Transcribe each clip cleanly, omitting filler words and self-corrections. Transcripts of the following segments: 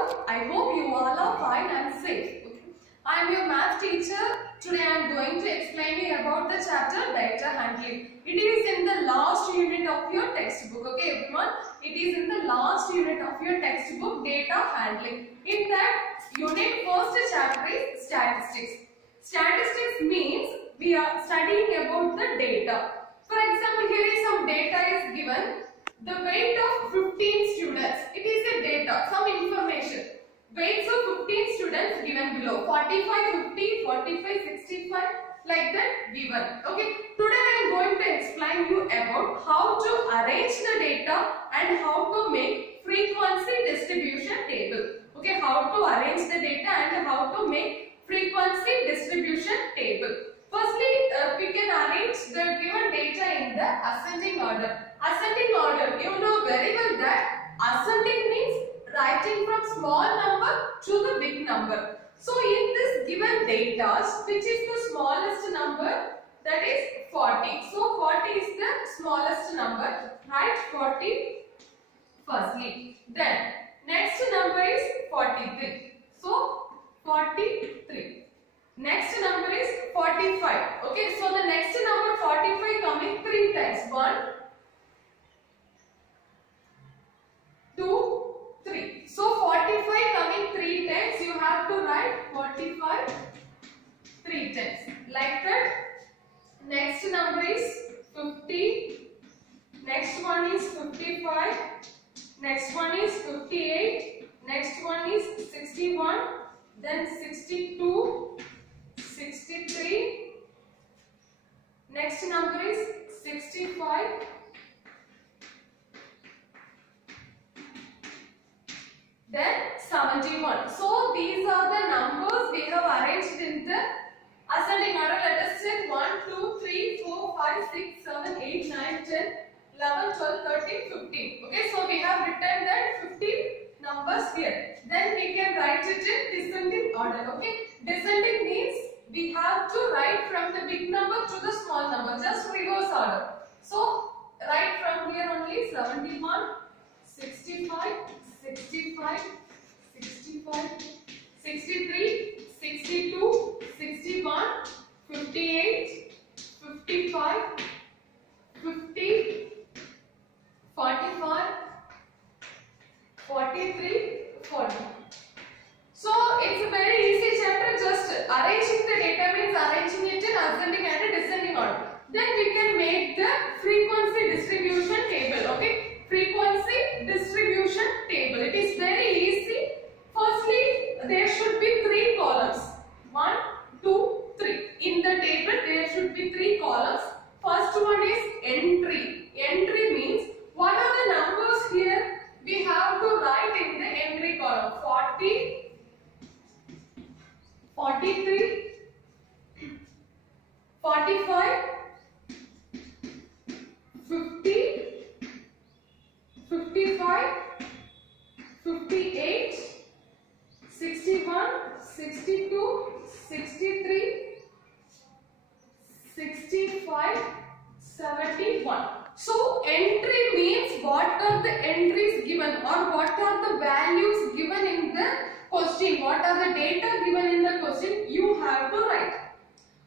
all. I hope you all are fine and safe. Okay. I am your math teacher. Today I am going to explain you about the chapter data handling. It is in the last unit of your textbook. Okay everyone. It is in the last unit of your textbook, data handling. In that unit, first chapter is statistics. Statistics means we are studying about the data. For example, here is some data is given. The weight of 15 students. It is a data, some information. Weights of 15 students given below. 45, 50, 45, 65, like that given. Okay. Today I am going to explain you about how to arrange the data and how to make frequency distribution table. Okay. How to arrange the data and how to make frequency distribution table. Firstly, we can arrange the given data in the ascending order. Ascending order, you know very well that ascending means writing from small number to the big number. So in this given data, which is the smallest number, that is 40. So 40 is the smallest number. Write 40 firstly. Then next number is 43. So 43. Next number is 45. Okay, so the next number 45 coming 3 times. 1, 2, 3. So 45 coming 3 times. You have to write 45 3 times. Like that. Next number is 50. Next one is 55. Next one is 58. Next one is 61. Then 62. 63. Next number is 65. Then 71. So these are the numbers we have arranged in the ascending order. Let us check 1, 2, 3, 4, 5, 6, 7, 8, 9, 10, 11, 12, 13, 15. Okay, so we have written that 15 numbers here. Then we can write it in descending order. Okay, descending means we have to write from the big number to the small number, just reverse order. So write from here only 71, 65, 65, 65, 63, 62, 61, 58, 55, 50, 45, 43, 40. So it's a very easy chapter. Just arranging the data means arranging it in ascending and descending order. Then we can make the frequency distribution table. Okay, frequency distribution table. It is very easy. Firstly, there should be 3 columns. 1, 2, 3. In the table, there should be 3 columns. First one is entry. Entry means what are the numbers here? We have to write in the entry column. 40. 43, 45, 50, 55, 58, 61, 62, 63, 65, 71. So entry means what are the entries given or what are the values given in the question, what are the data given in the question, you have to write.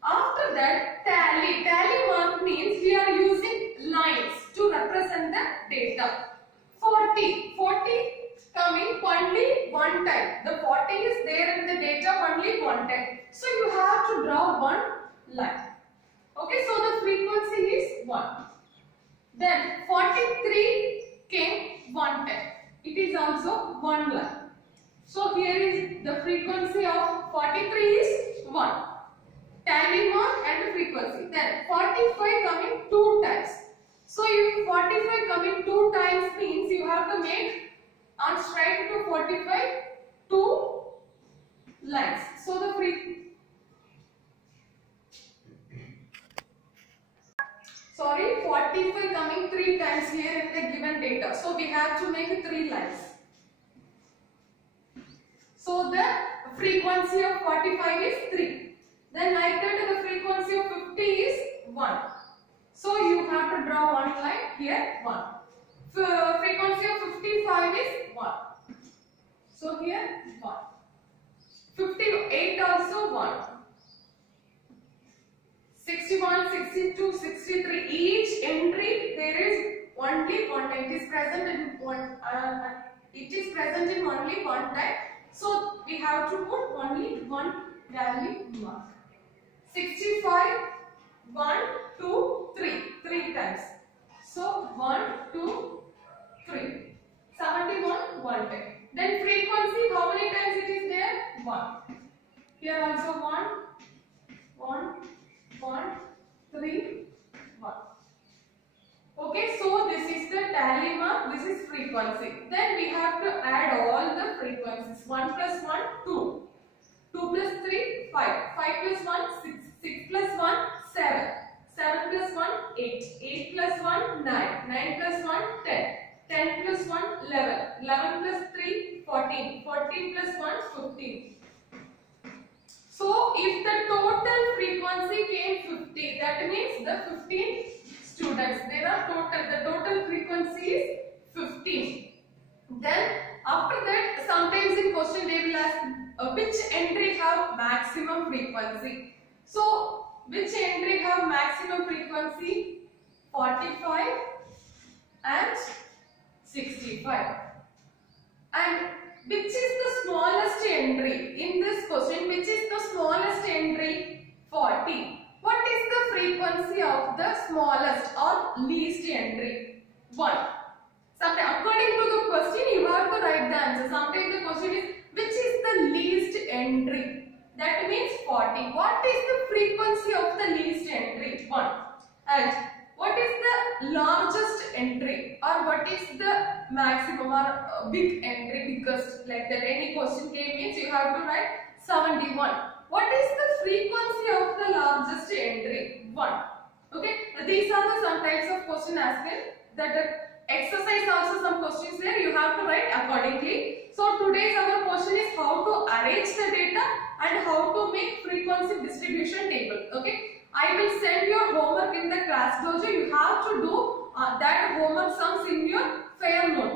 After that, tally. Tally mark means we are using lines to represent the data. 40 coming only one time. The 40 is there in the data only one time. So you have to draw one line. Okay, so the frequency is 1. Then 43 came one time. It is also one line. So here is the frequency of 43 is 1. Tally mark and the frequency. Then 45 coming 2 times. So if 45 coming 2 times means you have to make on straight to 45 2 lines. So the Sorry, 45 coming 3 times here in the given data. So we have to make 3 lines. So the frequency of 45 is 3. Then like that the frequency of 50 is 1. So you have to draw one line here 1. Frequency of 55 is 1. So here 1. 58 also 1. 61, 62, 63. Each entry there is only one time. It is present in one. It is present in only one time. So we have to put only one value mark. 65, 1, 2, 3. 3 times. So 1, 2, 3. 71, 1 time. Then frequency, how many times it is there? 1. Here also 1, 1, 1, 3, 1. Okay, so this is the tally mark, this is frequency. Then we have to add all the frequencies. 1 plus 1, 2. 2 plus 3, 5. 5 plus 1, 6. 6 plus 1, 7. 7 plus 1, 8. 8 plus 1, 9. 9 plus 1, 10. 10 plus 1, 11. 11 plus 3, 14. 14 plus 1, 15. So, if the total frequency came 50, that means the 15 students, there are the total frequency is 15. Then, after that, sometimes in question they will ask which entry have maximum frequency. So, which entry have maximum frequency? 45 and 65. And which is the smallest entry in this question? Which is the smallest entry? 40. What is the frequency of the smallest or least entry? 1. Sometimes, according to the question, you have to write the answer. Sometimes the question is which is the least entry? That means 40. What is the frequency of the least entry? 1. And what is the largest entry, or what is the maximum or big entry, biggest, like that? Any question came means you have to write 71. What is the frequency of the largest entry? 1. Okay, these are the some types of question as well. That exercise also some questions there, you have to write accordingly. So today's our question is how to arrange the data and how to make frequency distribution table. Okay. I will send your homework in the class dojo. You have to do that homework sums in your fair note.